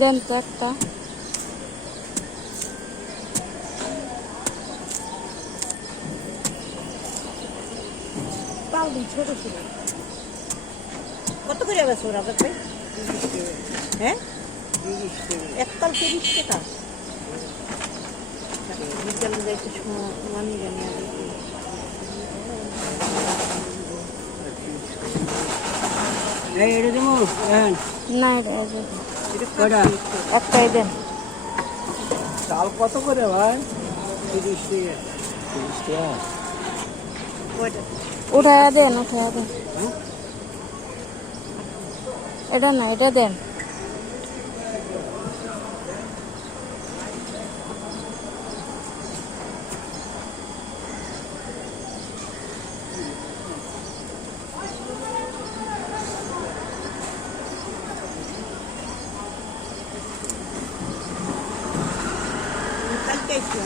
দেন তো একটা। পাউডি ছোট ছোট কত করে বেছো রাজা ভাই? হ্যাঁ, একতাল 30 টাকা। বিকালে যাইতে মানি জানি এটা দেবো না একটাই দেন। চাল কত করে ভাই? 30 টাকা। 30 টাকা উঠায়া দেন, উঠায়া দেন। এটা না, এটা দেন। কালকে